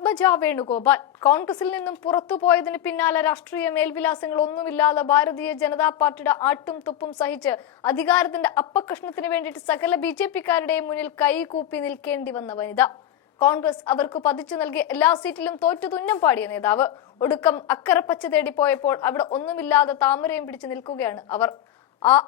പത്മജ വേണുഗോപാൽ കോൺഗ്രസിൽ നിന്നും പുറത്തുപോയതിന് പിന്നാലെ രാഷ്ട്രീയ മേൽവിലാസങ്ങൾ ഒന്നുമില്ലാതെ ഭാരതീയ ജനതാ പാർട്ടിയുടെ ആട്ടും തുപ്പും സഹിച്ച് അധികാരത്തിന്റെ അപ്പകഷ്ണത്തിന് വേണ്ടിയിട്ട് സകല ബിജെപിക്കാരുടെയും മുന്നിൽ കൈകൂപ്പി നിൽക്കേണ്ടി വന്ന വനിത. കോൺഗ്രസ് അവർക്ക് പതിച്ചു നൽകിയ എല്ലാ സീറ്റിലും തോറ്റു തുന്നം പാടിയ നേതാവ്. ഒടുക്കം അക്കരപ്പച്ച തേടിപ്പോയപ്പോൾ അവിടെ ഒന്നുമില്ലാതെ താമരയും പിടിച്ചു നിൽക്കുകയാണ്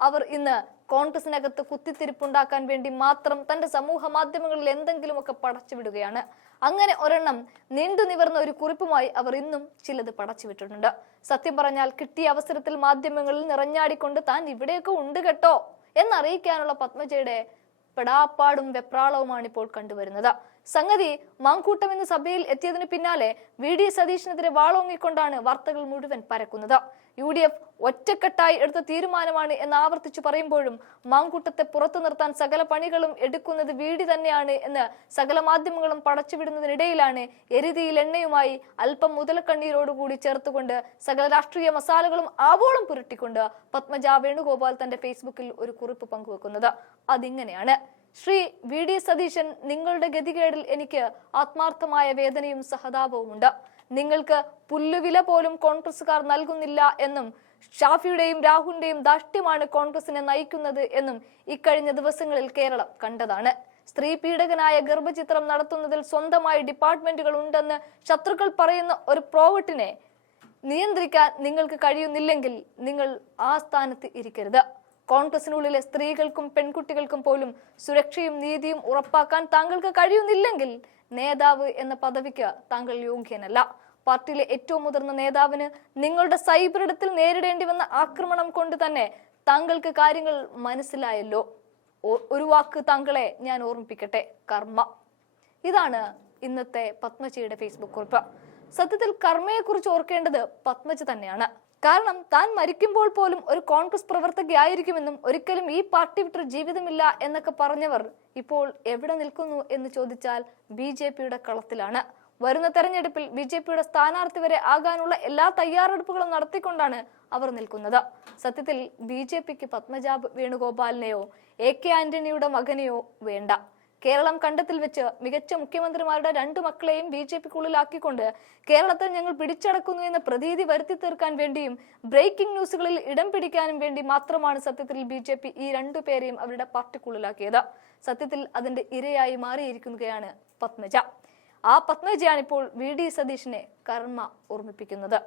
അവർ ഇന്ന് കോൺഗ്രസിനകത്ത് കുത്തിത്തിരിപ്പുണ്ടാക്കാൻ വേണ്ടി മാത്രം തന്റെ സമൂഹ മാധ്യമങ്ങളിൽ എന്തെങ്കിലുമൊക്കെ പടച്ചുവിടുകയാണ്. അങ്ങനെ ഒരെണ്ണം നീണ്ടു നിവർന്ന ഒരു കുറിപ്പുമായി അവർ ഇന്നും ചിലത് പടച്ചുവിട്ടിട്ടുണ്ട്. സത്യം പറഞ്ഞാൽ കിട്ടിയ അവസരത്തിൽ മാധ്യമങ്ങളിൽ നിറഞ്ഞാടിക്കൊണ്ട് താൻ ഇവിടെയൊക്കെ ഉണ്ട് കേട്ടോ എന്നറിയിക്കാനുള്ള പത്മജയുടെ പെടാപ്പാടും വെപ്രാളവുമാണ് ഇപ്പോൾ കണ്ടുവരുന്നത്. സംഗതി മാങ്കൂട്ടം എന്ന സഭയിൽ എത്തിയതിനു പിന്നാലെ വി ഡി സതീശനെതിരെ വാളോങ്ങിക്കൊണ്ടാണ് വാർത്തകൾ മുഴുവൻ പരക്കുന്നത്. UDF ഒറ്റക്കെട്ടായി എടുത്ത തീരുമാനമാണ് എന്ന് ആവർത്തിച്ചു പറയുമ്പോഴും മാങ്കൂട്ടത്തെ പുറത്തു നിർത്താൻ സകല പണികളും എടുക്കുന്നത് വി ഡി തന്നെയാണ് എന്ന് സകല മാധ്യമങ്ങളും പടച്ചുവിടുന്നതിനിടയിലാണ് എരുതിയിൽ എണ്ണയുമായി അല്പം മുതലക്കണ്ണീരോടുകൂടി ചേർത്തുകൊണ്ട് സകല രാഷ്ട്രീയ മസാലകളും ആവോളം പുരട്ടിക്കൊണ്ട് പത്മജ വേണുഗോപാൽ തന്റെ ഫേസ്ബുക്കിൽ ഒരു കുറിപ്പ് പങ്കുവെക്കുന്നത്. അതിങ്ങനെയാണ്: ശ്രീ വി ഡി സതീശൻ, നിങ്ങളുടെ ഗതികേടിൽ എനിക്ക് ആത്മാർത്ഥമായ വേദനയും സഹതാപവുമുണ്ട്. നിങ്ങൾക്ക് പുല്ലുവില പോലും കോൺഗ്രസുകാർ നൽകുന്നില്ല എന്നും ഷാഫിയുടെയും രാഹുലിന്റെയും ധാർഷ്ട്യമാണ് കോൺഗ്രസിനെ നയിക്കുന്നത് എന്നും ഇക്കഴിഞ്ഞ ദിവസങ്ങളിൽ കേരളം കണ്ടതാണ്. സ്ത്രീ പീഡകനായ ഗർഭചിത്രം നടത്തുന്നതിൽ സ്വന്തമായി ഡിപ്പാർട്ട്മെന്റുകൾ ഉണ്ടെന്ന് ശത്രുക്കൾ പറയുന്ന ഒരു പ്രോവട്ടിനെ നിയന്ത്രിക്കാൻ നിങ്ങൾക്ക് കഴിയുന്നില്ലെങ്കിൽ നിങ്ങൾ ആ സ്ഥാനത്ത് ഇരിക്കരുത്. കോൺഗ്രസിനുള്ളിലെ സ്ത്രീകൾക്കും പെൺകുട്ടികൾക്കും പോലും സുരക്ഷയും നീതിയും ഉറപ്പാക്കാൻ താങ്കൾക്ക് കഴിയുന്നില്ലെങ്കിൽ നേതാവ് എന്ന പദവിക്ക് താങ്കൾ യോഗ്യനല്ല. പാർട്ടിയിലെ ഏറ്റവും മുതിർന്ന നേതാവിന് നിങ്ങളുടെ സൈബറിടത്തിൽ നേരിടേണ്ടി വന്ന ആക്രമണം കൊണ്ട് തന്നെ താങ്കൾക്ക് കാര്യങ്ങൾ മനസ്സിലായല്ലോ. ഒരു വാക്ക് താങ്കളെ ഞാൻ ഓർമ്മിപ്പിക്കട്ടെ: കർമ്മ. ഇതാണ് ഇന്നത്തെ പത്മജയുടെ ഫേസ്ബുക്ക് കുറിപ്പ്. സത്യത്തിൽ കർമ്മയെക്കുറിച്ച് ഓർക്കേണ്ടത് പത്മജ തന്നെയാണ്. കാരണം താൻ മരിക്കുമ്പോൾ പോലും ഒരു കോൺഗ്രസ് പ്രവർത്തകയായിരിക്കുമെന്നും ഒരിക്കലും ഈ പാർട്ടി വിട്ടൊരു ജീവിതമില്ല എന്നൊക്കെ പറഞ്ഞവർ ഇപ്പോൾ എവിടെ നിൽക്കുന്നു എന്ന് ചോദിച്ചാൽ BJPയുടെ കളത്തിലാണ്. വരുന്ന തെരഞ്ഞെടുപ്പിൽ BJPയുടെ സ്ഥാനാർത്ഥി വരെ ആകാനുള്ള എല്ലാ തയ്യാറെടുപ്പുകളും നടത്തിക്കൊണ്ടാണ് അവർ നിൽക്കുന്നത്. സത്യത്തിൽ BJPക്ക് പത്മജ വേണുഗോപാലിനെയോ AK ആന്റണിയുടെ മകനെയോ വേണ്ട. കേരളം കണ്ടത്തിൽ വെച്ച് മികച്ച മുഖ്യമന്ത്രിമാരുടെ 2 മക്കളെയും BJPക്കുള്ളിലാക്കിക്കൊണ്ട് കേരളത്തിൽ ഞങ്ങൾ പിടിച്ചടക്കുന്നു എന്ന പ്രതീതി വരുത്തി തീർക്കാൻ വേണ്ടിയും ബ്രേക്കിംഗ് ന്യൂസുകളിൽ ഇടം പിടിക്കാനും വേണ്ടി മാത്രമാണ് സത്യത്തിൽ BJP ഈ 2 പേരെയും അവരുടെ പാർട്ടിക്കുള്ളിലാക്കിയത്. സത്യത്തിൽ അതിന്റെ ഇരയായി മാറിയിരിക്കുകയാണ് പത്മജ. ആ പത്മജയാണ് ഇപ്പോൾ വി ഡി സതീശനെ കർമ്മ ഓർമ്മിപ്പിക്കുന്നത്.